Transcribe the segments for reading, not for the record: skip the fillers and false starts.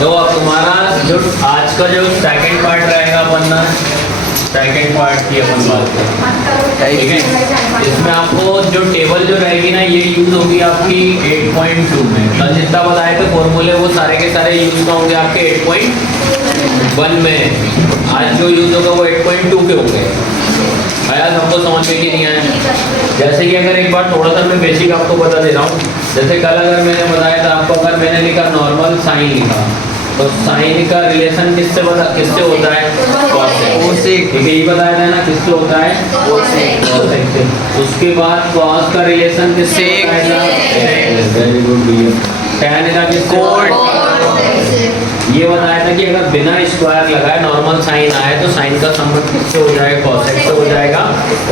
तो अब तुम्हारा जो आज का जो सेकंड पार्ट रहेगा अपन ना, सेकंड पार्ट की अपन बात करें, ठीक है। इसमें आपको जो टेबल जो रहेगी ना, ये यूज होगी आपकी 8.2 में। कल जितना बताए थे फॉर्मूले वो सारे के सारे यूज का होंगे आपके 8.1 में। आज जो यूज होगा वो 8.2 के होंगे। आया सबको समझ में कि नहीं आया? जैसे कि अगर एक बार थोड़ा सा मैं बेसिक आपको बता दे रहा हूँ। जैसे कल अगर मैंने बताया था आपको, अगर मैंने लिखा नॉर्मल साइन लिखा, तो साइन का रिलेशन किससे होता है? कोसेक। ठीक है, ये बताया था ना किससे होता है? कोसेक से। उसके बाद कॉस का रिलेशन किससे होता है? वेरी गुड भैया। टैन का किससे? ये बताया था कि अगर बिना स्क्वायर लगाए नॉर्मल साइन आए तो साइन का संबंध किससे हो जाएगा? कॉसेक से हो जाएगा।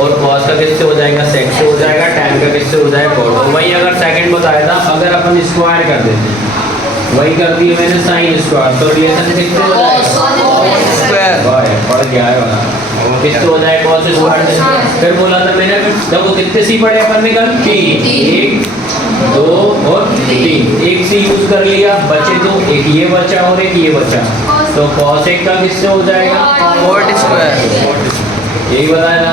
और कॉस का किससे हो जाएगा? सेक से हो जाएगा। टैन का किससे हो जाएगा? कॉट। वही अगर सेकंड बताया था, अगर अपन स्क्वायर कर देते हैं, वही कर दिया मैंने साइन स्क्वायर, तो रिलेशन किससे हो जाएगा? पढ़ गया है किससे हो जाएगा? Cos square. फिर बोला था मैंने, देखो कितने सी पढ़े अपन ने कल? 3, 1, 2 और 3। एक सी यूज कर लिया, बचे तो एक ये बचा और एक ये बचा, तो cos एक का किससे हो जाएगा? Cot square. यही बताया ना।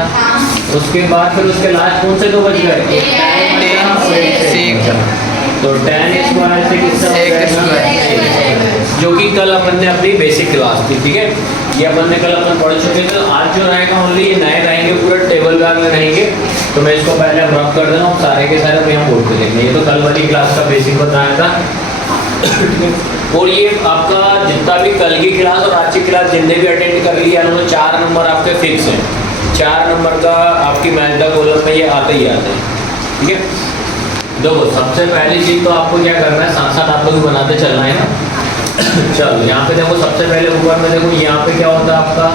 उसके बाद फिर उसके लास्ट कौन से दो बच गए? तो tan स्क्वायर से किससे हो जाएगा? जो कि कल अपन ने अपनी बेसिक क्लास थी, ठीक है। ये अपन ने कल अपन पढ़ चुके थे। आज जो रहेगा ओनली ये नए रहेंगे, पूरे टेबल बैग में रहेंगे। तो मैं इसको पहले रब कर देना हूँ, सारे के सारे हम बोर्ड पे देखेंगे। ये तो कल वाली क्लास का बेसिक बताया था। और ये आपका जितना भी कल की क्लास और आज की क्लास जितने भी अटेंड कर लिया उन्होंने 4 नंबर आपके फिक्स हैं। 4 नंबर का आपकी मैथ का कॉलम में ये आते ही आते हैं, ठीक है। देखो सबसे पहली चीज तो आपको क्या करना है, साथ साथ आप लोग बनाते चलना है ना। चलो यहाँ पे देखो, सबसे पहले ऊपर में देखो, यहाँ पे क्या होता है आपका?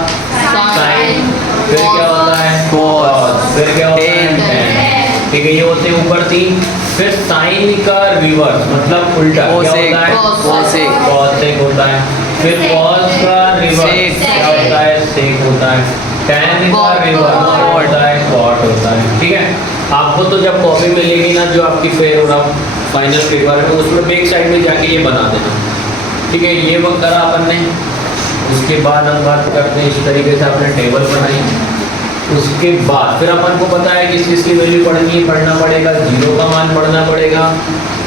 साइन। फिर क्या होता है? कॉस। फिर क्या होता है? टैन। ठीक है, ये होते हैं ऊपर 3। फिर साइन का रिवर्स मतलब उल्टा क्या होता है? कोसेक। कोसेक होता है। फिर कॉस का रिवर्स क्या होता है? सेक होता है। टैन का रिवर्स होता है? कॉट होता है, ठीक है। आपको तो जब कॉपी मिलेगी ना, जो आपकी फेयर हो रहा फाइनल पेपर है, तो उसमें बैक साइड में जाके ये बना देना, ठीक है। ये वक्त करा अपन ने। उसके बाद हम बात करते हैं, इस तरीके से आपने टेबल बनाई। उसके बाद फिर अपन को पता है किस चीज़ की वैल्यू पढ़ना पड़ेगा। 0 का मान पढ़ना पड़ेगा।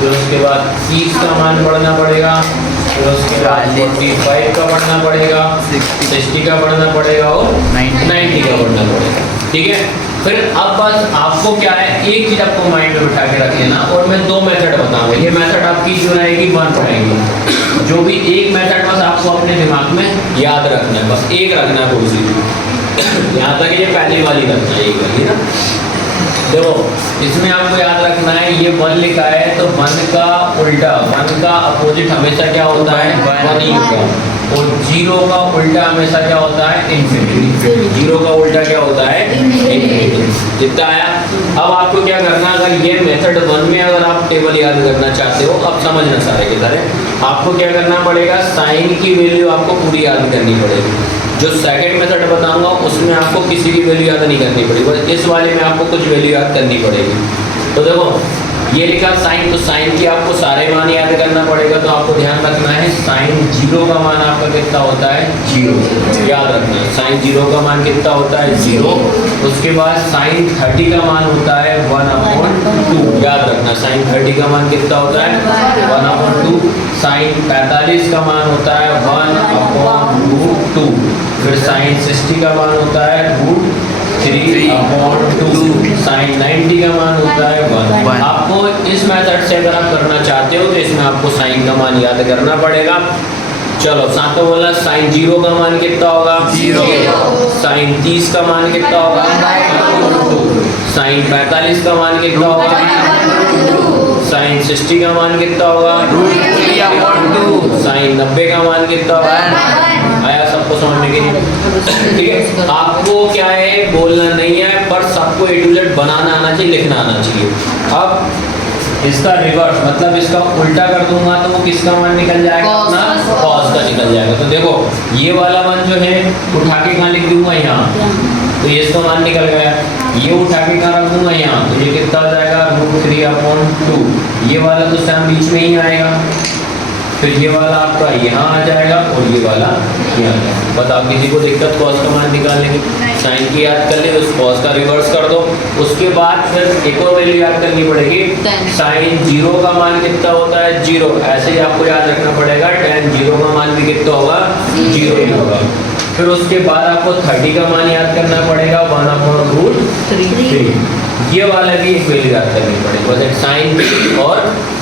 फिर उसके बाद 30 का मान पढ़ना पड़ेगा। फिर उसके बाद 45 का पढ़ना पड़ेगा, 60 का पढ़ना पड़ेगा और 90 का पढ़ना पड़ेगा, ठीक है। फिर अब बस आपको क्या है, एक चीज आपको माइंड में बिठा के रख लेना, और मैं 2 मेथड बताऊंगा। ये मेथड आपकी जो रहेगी 1 रहेगी। जो भी एक मेथड बस आपको अपने दिमाग में याद रखना है, बस एक रखना है कुर्सी। यहाँ तक ये पहली वाली रखना है, एक वाली ना। देखो इसमें आपको याद रखना है, ये 1 लिखा है तो 1 का उल्टा, 1 का अपोजिट हमेशा क्या होता है? 1 ही होगा। और 0 का उल्टा हमेशा क्या होता है? इन्फिनिटी। 0 का उल्टा क्या होता है? इन्फिनिटी। जितना आया। अब आपको क्या करना, अगर ये मेथड 1 में अगर आप टेबल याद करना चाहते हो, अब समझना सारे के सारे, आपको क्या करना पड़ेगा? साइन की वैल्यू आपको पूरी याद करनी पड़ेगी। जो सेकंड मेथड बताऊंगा उसमें आपको किसी की वैल्यू याद नहीं करनी पड़ेगी, बस इस वाले में आपको कुछ वैल्यू याद करनी पड़ेगी। तो देखो ये लिखा साइन, तो साइन की आपको सारे मान याद करना पड़ेगा। तो आपको ध्यान रखना है साइन 0 का मान आपका कितना होता है? 0 याद रखना है। साइन 0 का मान कितना होता है? 0। उसके बाद साइन 30 का मान होता है 1/2 याद रखना। साइन 30 का मान कितना होता है? 1/2। साइन 45 का मान होता है 1/2। फिर साइन 60 का मान होता है √3/2। साइन 90 का मान होता है 1। आपको इस मेथड से अगर आप करना चाहते हो तो इसमें आपको साइन का मान याद करना पड़ेगा। चलो साथ में बोला, साइन 0 का मान कितना होगा? 0। साइन 30 का मान कितना होगा? 2। साइन 45 का मान कितना होगा? साइन 60 का मान कितना होगा? √3/2। साइन 90 का मान कितना होगा? आया सबको समझने के लिए? ठीक है, आपको क्या है, बोलना नहीं है, पर सबको A to Z बनाना आना चाहिए, लिखना आना चाहिए। अब इसका रिवर्स मतलब इसका उल्टा कर दूंगा तो वो किसका मान निकल जाएगा? अपना कॉस का निकल जाएगा। तो देखो ये वाला मान जो है उठा के कहाँ लिख दूंगा? यहाँ। तो ये इसका मान निकल गया। ये उठा के कहाँ रख दूंगा? यहाँ। तो ये कितना हो जाएगा? √3/2। ये वाला तो सेम बीच में ही आएगा, फिर ये वाला आपका यहाँ आ जाएगा और ये वाला यहाँ आ जाएगा। बताओ किसी को दिक्कत कॉस का मान निकालने की? साइन की याद कर ले, उस कॉस का रिवर्स कर दो। उसके बाद फिर एक और वैल्यू याद करनी पड़ेगी, साइन 0 का मान कितना होता है? 0। ऐसे ही आपको याद रखना पड़ेगा, tan 0 का मान भी कितना होगा? 0 ही होगा। फिर उसके बाद आपको 30 का मान याद करना पड़ेगा, 1/√3। ये वाला भी एक वैल्यू याद करनी पड़ेगी, बस साइन भी और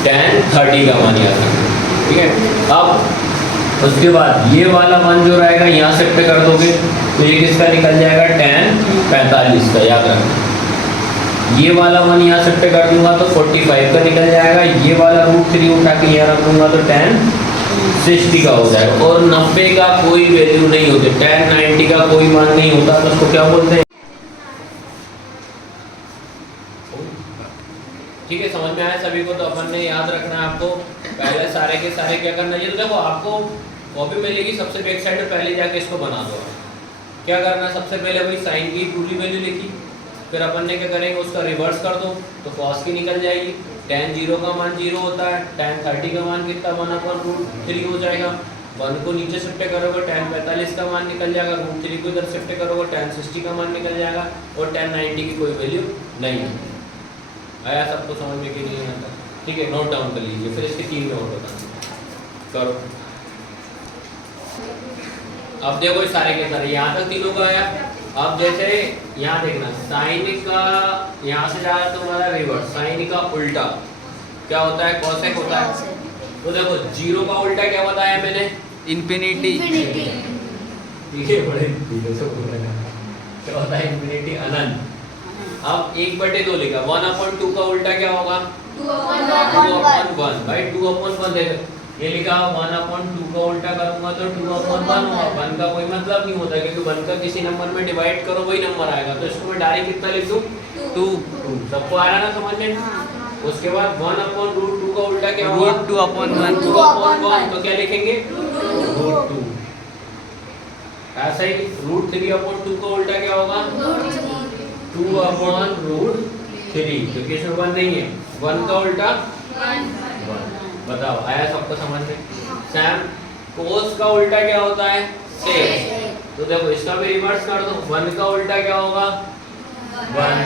tan 30 का मान याद करना, ठीक है। अब उसके बाद ये वाला मान जो रहेगा यहाँ शिफ्ट कर दोगे तो ये किसका निकल जाएगा? tan 45 का, याद रखना। ये वाला मान यहाँ शिफ्ट कर दूंगा तो 45 का निकल जाएगा। ये वाला √3 उठा के यहाँ रख दूंगा तो tan 60 का हो जाएगा। और 90 का कोई वैल्यू नहीं होती, tan 90 का कोई मान नहीं होता, तो उसको क्या बोलते हैं? ठीक है, समझ में आया सभी को? तो अपन ने याद रखना है आपको, पहले सारे के सारे क्या करना है, देखो आपको कॉपी मिलेगी सबसे बैक साइड में, पहले जाके इसको बना दो। क्या करना है, सबसे पहले भाई साइन की पूरी वैल्यू लिखी, फिर अपन ने क्या करेंगे, उसका रिवर्स कर दो तो कॉस की निकल जाएगी। tan 0 का मान 0 होता है, tan 30 का मान कितना? 1/√3 हो जाएगा। 1 को नीचे शिफ्ट करोगे tan 45 का मान निकल जाएगा, √3 को इधर शिफ्ट करोगे tan 60 का मान निकल जाएगा, और tan 90 की कोई वैल्यू नहीं है। आया सबको समझ में कि नहीं आता? ठीक है, नोट डाउन कर लीजिए, फिर इसके 3 में और बताना करो। अब देखो सारे के सारे यहाँ तक तीनों का आया। अब जैसे यहाँ देखना, साइन का यहाँ से जा रहा है तो हमारा रिवर्स, साइन का उल्टा क्या होता है? कोसेक होता है। तो देखो 0 का उल्टा क्या बताया मैंने? इन्फिनिटी। ठीक है, बड़े धीरे से बोल रहे हैं, क्या होता है? इन्फिनिटी, अनंत। अब 1/2 लिखा, 1/2 का उल्टा क्या होगा? 2/1 भाई, 2/1 देखो ये लिखा 1/2 का उल्टा करूंगा तो 2/1 होगा। 1 का कोई मतलब नहीं होता, क्योंकि 1 का किसी नंबर में डिवाइड करो वही नंबर आएगा, तो इसको मैं डायरेक्ट कितना लिख दूं? 2। सबको आ रहा ना समझ में? उसके बाद 1/√2 का उल्टा क्या होगा? √2/1। 2/1 तो क्या लिखेंगे? √2। ऐसा ही √3/2 का उल्टा क्या होगा? 2/√3, क्योंकि इसमें 1 नहीं है। 1 का उल्टा 1। बताओ आया सबको समझ में? सैम कोस का उल्टा क्या होता है? सेक। तो देखो इसका भी रिवर्स कर दो, 1 का उल्टा क्या होगा? 1।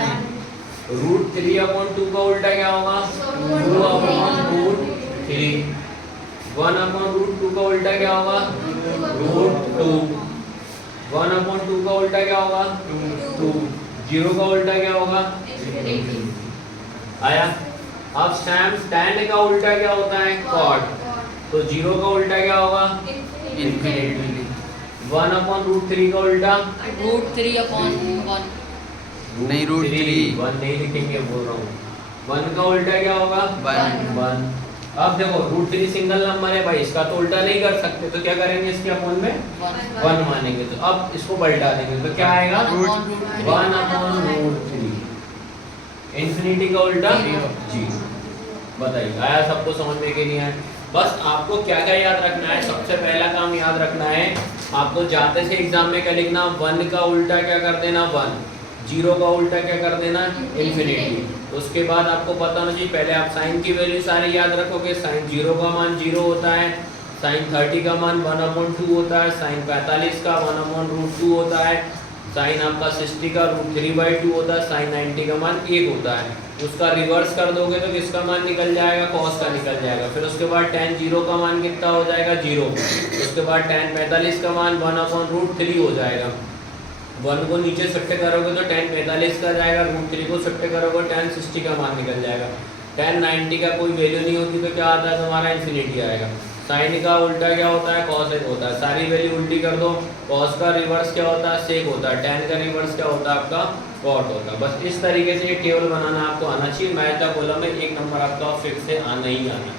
√3/2 का उल्टा क्या होगा? 2/√3। 1/√2 का उल्टा क्या होगा? √2। 1/2 का उल्टा क्या होगा? 2। 0 का उल्टा क्या होगा? आया। अब सैम tan का उल्टा क्या होता है? cot। तो 0 का उल्टा क्या होगा? इन्फिनिटी। 1/√3 का उल्टा? √3/1। नहीं, √3 1 नहीं लिखेंगे, बोल रहा हूँ। 1 का उल्टा क्या होगा? 1। अब देखो √3 सिंगल नंबर है भाई, इसका तो उल्टा नहीं कर सकते, तो क्या करेंगे? इसके अपोन में 1 मानेंगे। तो अब इसको पलटा देंगे तो क्या आएगा? 1/√3। इन्फिनिटी का उल्टा 0। बताइए आया सबको समझ में कि नहीं आया? बस आपको क्या क्या याद रखना है, सबसे पहला काम याद रखना है आपको, जाते से एग्जाम में क्या लिखना? 1 का उल्टा क्या कर देना? 1। 0 का उल्टा क्या कर देना? इन्फिनिटी। उसके बाद आपको पता होना चाहिए, पहले आप साइन की वैल्यू सारी याद रखोगे। साइन 0 का मान 0 होता है, साइन 30 का मान 1/2 होता है, साइन 45 का 1/√2 होता है, साइन आपका 60 का √3/2 होता है, साइन 90 का मान 1 होता है। उसका रिवर्स कर दोगे तो किसका मान निकल जाएगा? कॉस का निकल जाएगा। फिर उसके बाद tan 0 का मान कितना हो जाएगा? 0। उसके बाद tan 45 का मान 1/√3 हो जाएगा। 1 को नीचे शिफ्ट करोगे तो tan 45 का जाएगा, √3 को शिफ्ट करोगे tan 60 का मान निकल जाएगा। tan 90 का कोई वैल्यू नहीं होती तो क्या आता है तुम्हारा? इन्फिनिटी आएगा। साइन का उल्टा क्या होता है? कॉस होता है। सारी वैल्यू उल्टी कर दो। कॉस का रिवर्स क्या होता है? सेक होता है। tan का रिवर्स क्या होता है? आपका कॉट होता है। बस इस तरीके से ये टेबल बनाना आपको आना चाहिए। मैथ का कॉलम में 1 नंबर आपका फिक्स से आना ही आना,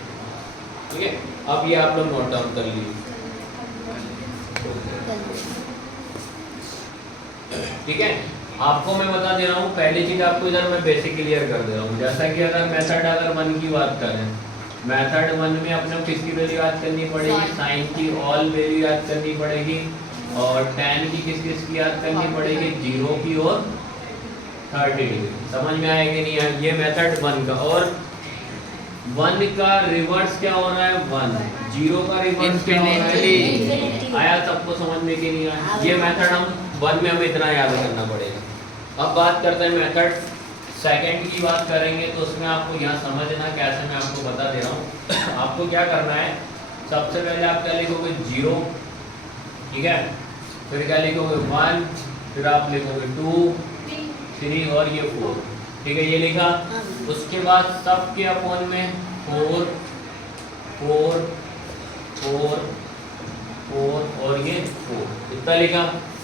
ठीक है। अब ये आप लोग नोट डाउन कर लीजिए, ठीक है। आपको मैं बता दे रहा हूँ, पहली चीज आपको इधर मैं बेसिक क्लियर कर दे रहा हूँ। जैसा कि अगर मेथड अगर 1 की बात करें, मेथड 1 में अपने को किसकी वैल्यू याद करनी पड़ेगी? साइन की ऑल वैल्यू याद करनी पड़ेगी, और tan की किस किस की याद करनी पड़ेगी? 0 की और 30 डिग्री। समझ में आया कि नहीं आया? ये मेथड 1 का। और 1 का रिवर्स क्या हो रहा है? 1। जीरो का रिवर्स क्या होगा? Infinity। आया सबको समझ में कि नहीं आया? ये मेथड हम 1 में हमें इतना याद करना पड़ेगा। अब बात करते हैं मेथड सेकंड की बात करेंगे, तो उसमें आपको यहाँ समझना कैसे, मैं आपको बता दे रहा हूँ। आपको क्या करना है, सबसे पहले आप क्या लिखोगे 0, ठीक है, फिर क्या लिखोगे 1, फिर आप लिखोगे 2, 3 और ये 4, ठीक है, ये लिखा। उसके बाद सब के अपॉन में 4 4 4 4 और ये 4 इतना लिखा,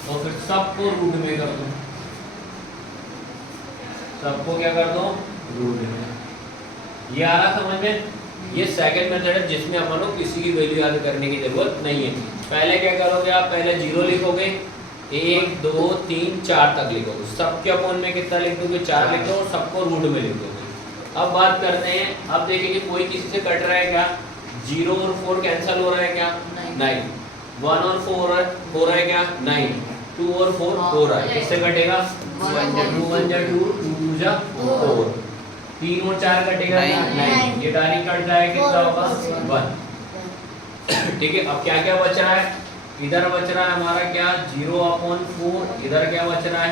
और फिर सबको रूट में कर दो, सबको क्या कर दो रूट में। ये आ रहा समझ में? ये सेकंड मेथड है जिसमें अपन लोग किसी की वैल्यू याद करने की जरूरत नहीं है। पहले क्या करोगे आप, पहले 0 लिखोगे, 1 2 3 4 तक लिखोगे, सबके अपॉन में कितना लिख दोगे 4 लिख दो, और सबको रूट में लिख दोगे। अब बात करते हैं, अब देखेंगे कोई किसी से कट रहा है क्या? 0 और 4 कैंसिल हो रहा है क्या? नहीं। 1 और 4 हो रहा है क्या? नहीं। 2 और 4 हो रहा है, किससे कटेगा? 2 1 जा 2 2 जा 4। 3 और 4 कटेगा क्या? नहीं। ये डायरेक्ट कट जाएगा, कितना होगा 1। ठीक है, अब क्या क्या बच रहा है? इधर बच रहा है हमारा क्या 0/4, इधर क्या बच रहा है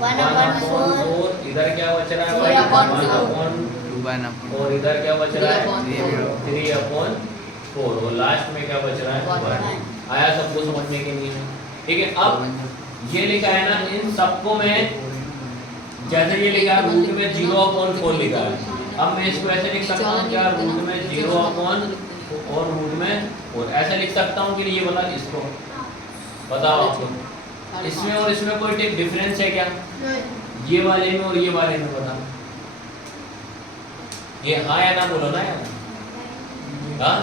1/4, इधर क्या बच रहा है 1/2, और इधर क्या बच रहा है 3/4, और लास्ट में क्या बच रहा है 1। आया सबको समझ में कि नहीं है? ठीक है, अब ये लिखा है ना, इन सबको में जैसे ये लिखा है रूट में 0/4 लिखा है, अब मैं इसको ऐसे लिख सकता हूँ क्या, रूट में 0/4 और रूट में, और ऐसे लिख सकता हूँ कि ये वाला, इसको बताओ आपको इसमें और इसमें कोई डिफरेंस है क्या? ये वाले में और ये वाले में बताओ, ये हाँ या ना बोलो ना यार, हाँ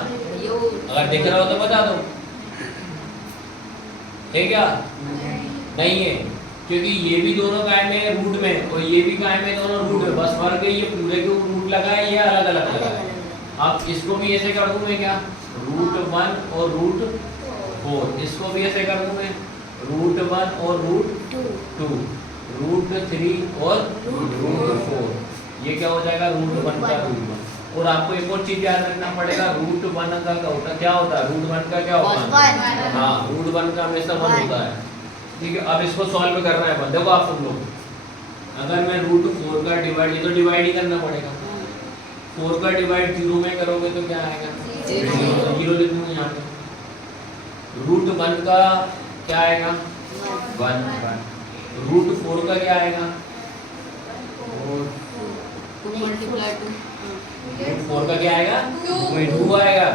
अगर दिख रहा हो तो बता दो, है क्या? नहीं है, क्योंकि ये भी दोनों कायम है रूट में, और ये भी कायम है दोनों रूट में, बस फर्क है ये पूरे को रूट लगा है, ये अलग अलग लगा है। अब इसको भी ऐसे कर दूं मैं क्या, √1 और √4, इसको भी ऐसे कर दूं मैं √1 और √2, √3 और √4, ये क्या हो जाएगा √1 का √1। और आपको एक और चीज याद रखना पड़ेगा, √1 का क्या होता है, √1 का क्या होता है, हाँ √1 का हमेशा 1 होता है। ठीक है, अब इसको सॉल्व करना है, देखो आप सुन लो, अगर मैं √4 का डिवाइड, ये तो डिवाइड ही करना पड़ेगा, 4 का डिवाइड 0 में करोगे तो क्या आएगा 0 लिख दूंगा यहाँ पे, √1 का क्या आएगा 1, √4 का क्या आएगा 4 का क्या आएगा 2 आएगा।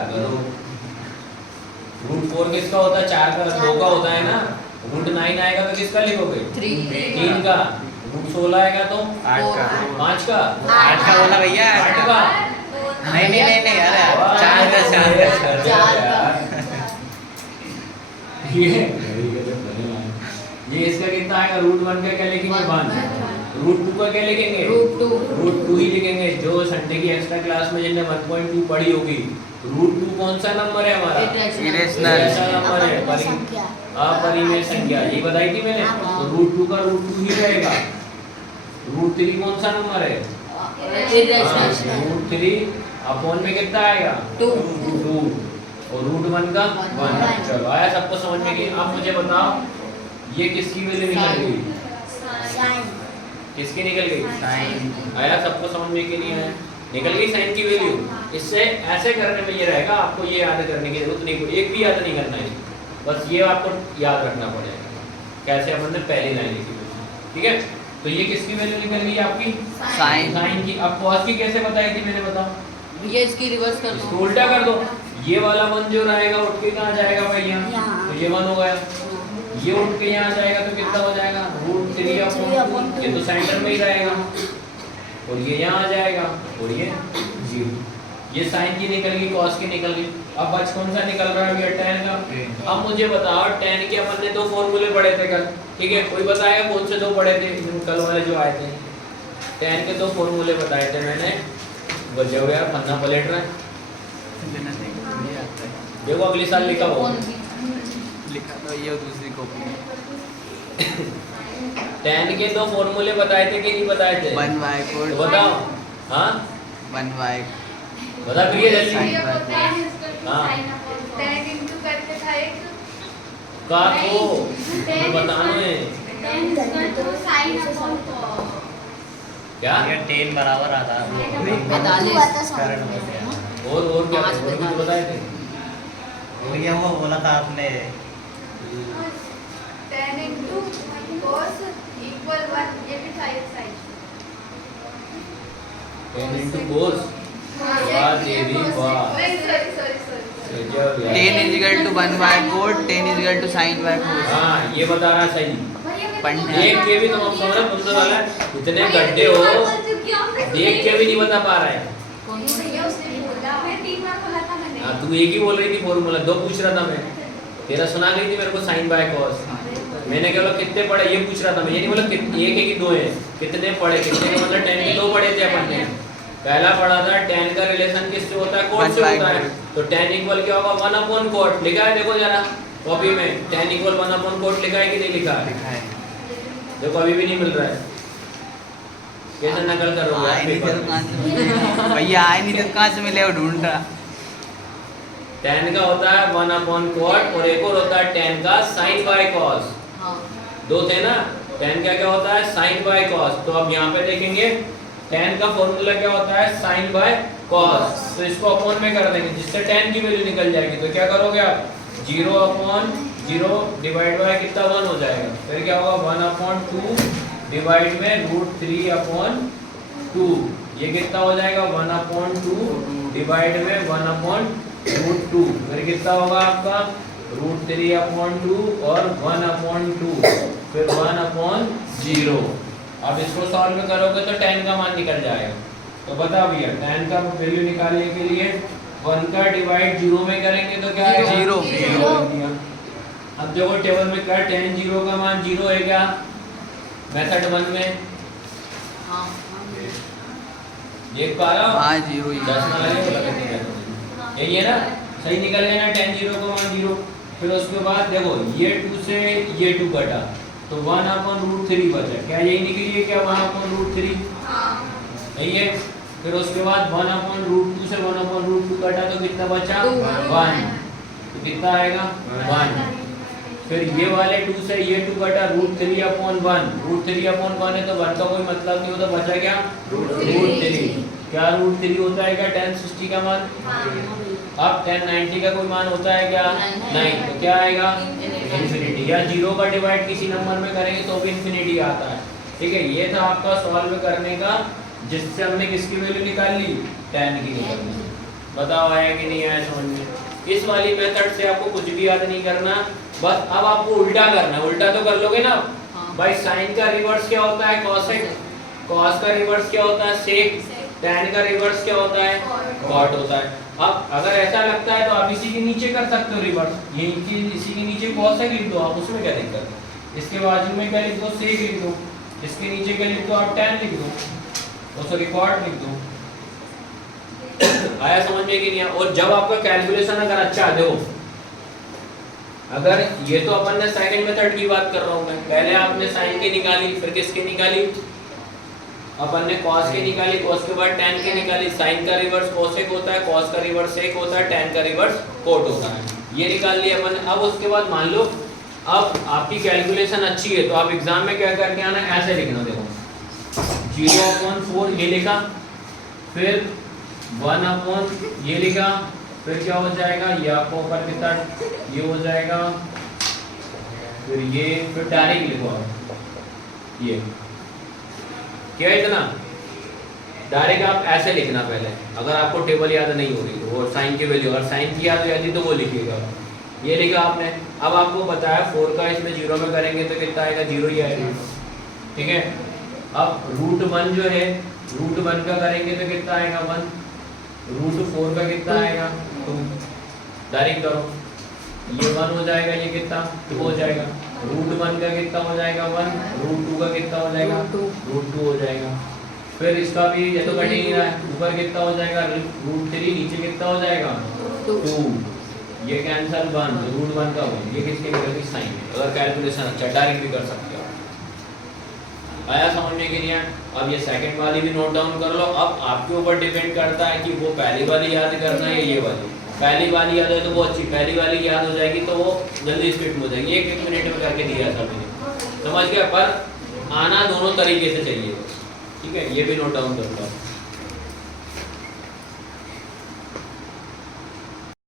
√4 किसका होता है 4 का 2 का होता है ना, √9 आएगा तो किसका लिखोगे 3 का, √16 आएगा तो 8 का, 5 का 8 का बोला भैया, 8 का नहीं अरे 4 का ये इसका कितना आएगा, √1 का क्या लिखेंगे 1, √2 का क्या लिखेंगे √2 ही लिखेंगे। जो संडे की एक्स्ट्रा क्लास में जिन्हें 1.2 पढ़ी होगी, √2 कौन सा नंबर है हमारा, इरेशनल नंबर है, अपरिमेय संख्या, ये बताई थी मैंने, तो √2 का √2 ही रहेगा। √3 कौन सा नंबर है, √3 अपॉन में कितना आएगा 2, और √1 का 1। चलो आया सबको समझ में कि? अब मुझे बताओ ये किसकी वैल्यू निकल गई, किसकी निकल गई साइन। आया सबको समझ में कि नहीं है, निकल गई साइन की वैल्यू। इससे ऐसे करने में ये रहेगा, आपको ये याद करने की जरूरत नहीं, एक भी याद नहीं करना है, बस ये आपको याद रखना पड़ेगा कैसे अपन ने पहली लाइन लिखी, ठीक है। तो ये किसकी वैल्यू निकल गई आपकी साइन की। अब कॉस की कैसे बताई थी मैंने, बताओ ये इसकी रिवर्स कर इसको उल्टा कर दो, ये वाला 1 जो रहेगा उठ के कहाँ जाएगा भाई यहाँ, तो ये 1 हो गया, ये उठ के यहाँ जाएगा तो कितना हो जाएगा √3/2, ये तो सेंटर में ही रहेगा, और ये यहाँ आ जाएगा, और ये 0। ये साइन की निकल गई, कॉस की निकल गई। अब बच कौन सा निकल रहा है भैया, tan का। अब मुझे बताओ tan के अपन ने 2 फॉर्मूले पढ़े थे कल, ठीक है, कोई बताएगा कौन से 2 पढ़े थे कल वाले जो आए थे, tan के 2 फॉर्मूले बताए थे मैंने, बजाओ यार पन्ना पलट रहा है, देखो अगले साल लिखा हो, लिखा तो ये दूसरी कॉपी। tan के 2 फॉर्मूले बताए थे कि नहीं बताए थे, 1y तो बताओ, हाँ 1y बता प्रिय जल्दी। sin y हाँ। टेन इंटू करके था एक का को बताना है tan equal to sine upon cos क्या ये 10 बराबर आता है और क्या और भी तो बताए थे ये वो बोला था आपने टेन इंटू कॉस इक्वल 1 ये भी था एक साइड 10 into cos वाह देवी वाह नहीं sorry 10 is equal to 1 by cot 10 is equal to sin by cos हाँ ये बता रहा है सही पढ़ने देख के भी तुम अब समझ रहे बंदर वाला है इतने गड्ढे हो देख के भी नहीं बता पा रहा है भैया उसने भी बोला मैं 3 बार बोला था मैंने हाँ तू एक ही बोल रही थी फॉर्मूला दो पूछ रहा था मैं तेरा सुना गई थी मेरे को साइन बाय कॉस मैंने क्या बोला कितने पढ़े ये पूछ रहा था मैं ये नहीं बोला एक एक ही दो है कितने पढ़े कितने का मतलब 10 के दो पढ़े थे अपन ने पहला पढ़ा था tan का रिलेशन किससे होता है cot से होता है तो tan इक्वल क्या होगा 1 अपॉन cot लिखा है देखो जरा कॉपी में tan इक्वल 1 अपॉन cot लिखा है कि नहीं लिखा है देखो अभी भी नहीं मिल रहा है कैसे नकल कर रहा आए नहीं तो कहाँ से भैया आए नहीं तो कहाँ से मिले वो ढूंढ रहा tan का होता है 1 अपॉन cot और एक और होता है tan का sin बाय cos दो थे ना tan का क्या होता है sin बाय cos तो अब यहाँ पे देखेंगे tan का फॉर्मूला क्या होता है sin बाय cos तो इसको अपॉन में कर देंगे जिससे tan की वैल्यू निकल जाएगी तो क्या करोगे आप 0 अपॉन 0 डिवाइड बाय कितना 1 हो जाएगा फिर क्या होगा 1 अपॉन 2 डिवाइड में √3 अपॉन 2 ये कितना हो जाएगा 1 अपॉन 2 डिवाइड में 1 अपॉन √2 फिर कितना होगा आपका √3 अपॉन 2 और 1 अपॉन 2 फिर 1 अपॉन 0 अब इसको सॉल्व करोगे तो tan का मान निकल जाएगा तो बता भैया tan का वैल्यू निकालने के लिए 1 का डिवाइड 0 में करेंगे तो क्या आएगा Zero. अब देखो टेबल में क्या tan 0 का मान 0 है क्या मेथड 1 में देख पा रहा हो हाँ 0 ही चश्मा लगे तो लगे नहीं यही है ना सही निकल गया ना tan 0 का मान 0 फिर उसके बाद देखो ये 2 से ये 2 कटा तो 1 अपॉन √3 बचा क्या यही निकली है क्या 1 अपॉन √3 यही है फिर उसके बाद 1 अपॉन √2 से 1 अपॉन √2 कटा तो कितना बचा 1 तो कितना आएगा 1 फिर ये वाले 2 से ये 2 कटा √3 अपॉन 1 √3 अपॉन 1 है तो 1 का कोई मतलब नहीं होता बचा क्या √3 क्या √3 होता है क्या tan 60 का मान अब tan 90 का कोई मान होता है क्या नहीं तो क्या आएगा इंफिनिटी या 0 का डिवाइड किसी नंबर में करेंगे तो भी इंफिनिटी आता है ठीक है ये था आपका सॉल्व करने का जिससे हमने किसकी वैल्यू निकाल ली tan की निकाल ली बताओ आया कि नहीं आया समझ में इस वाली मेथड से आपको कुछ भी याद नहीं करना बस अब आपको उल्टा करना है उल्टा तो कर लोगे ना भाई साइन का रिवर्स क्या होता है कोसेक cos का रिवर्स क्या होता है सेक tan का रिवर्स क्या होता है cot होता है अब अगर ऐसा लगता है तो आप इसी के नीचे कर सकते हो रिवर्स ये इसी के नीचे कोसेक लिख दो आप उसमें क्या दिक्कत है इसके बाजू में क्या लिख दो सेक लिख दो इसके नीचे क्या लिख दो आप tan लिख दो और सॉरी cot लिख दो आया समझ में कि नहीं और जब आपका कैलकुलेशन अगर अच्छा देखो अगर ये तो अपन ने सेकंड मेथड की बात कर रहा हूँ मैं पहले आपने साइन की निकाली फिर किसकी निकाली अपन ने cos की निकाली cos के बाद tan की निकाली sin का रिवर्स cosec होता है cos का रिवर्स sec होता है tan का रिवर्स cot होता है ये निकाल लिया अपन अब उसके बाद मान लो अब आपकी कैलकुलेशन अच्छी है तो आप एग्जाम में क्या करके आना ऐसे लिखना देखो 0/4 ये लिखा फिर 1 ये लिखा फिर क्या हो जाएगा ये आपको ऊपर कितना ये हो जाएगा फिर ये फिर डायरेक्ट लिखो ये क्या इतना डायरेक्ट आप ऐसे लिखना पहले अगर आपको टेबल याद नहीं हो रही और साइन की वैल्यू अगर साइन की याद याद तो वो लिखिएगा ये लिखा आपने अब आपको बताया 4 का इसमें 0 में करेंगे तो कितना आएगा 0 ही आएगा ठीक है अब √1 जो है √1 का करेंगे तो कितना आएगा 1 √4 का कितना आएगा 2 डायरेक्ट करो ये 1 हो जाएगा ये कितना 2 हो जाएगा √1 का कितना हो जाएगा 1 √2 का कितना हो जाएगा √2 हो जाएगा फिर इसका भी ये तो कट ही नहीं रहा है ऊपर कितना हो जाएगा √3 नीचे कितना हो जाएगा 2 ये कैंसिल 1 √1 का 1 ये किसके निकल गई साइन अगर कैलकुलेशन अच्छा डायरेक्ट भी कर सकते हो आया समझ में कि नहीं आया अब ये सेकंड वाली भी नोट डाउन कर लो अब आपके ऊपर डिपेंड करता है कि वो पहली वाली याद करना है ये वाली पहली वाली याद है तो वो अच्छी, पहली वाली याद हो जाएगी तो वो जल्दी स्पीड में हो जाएगी। एक एक मिनट में करके दिया था मैंने, समझ गया। पर आना दोनों तरीके से चाहिए, ठीक है, ये भी नोट डाउन कर लो।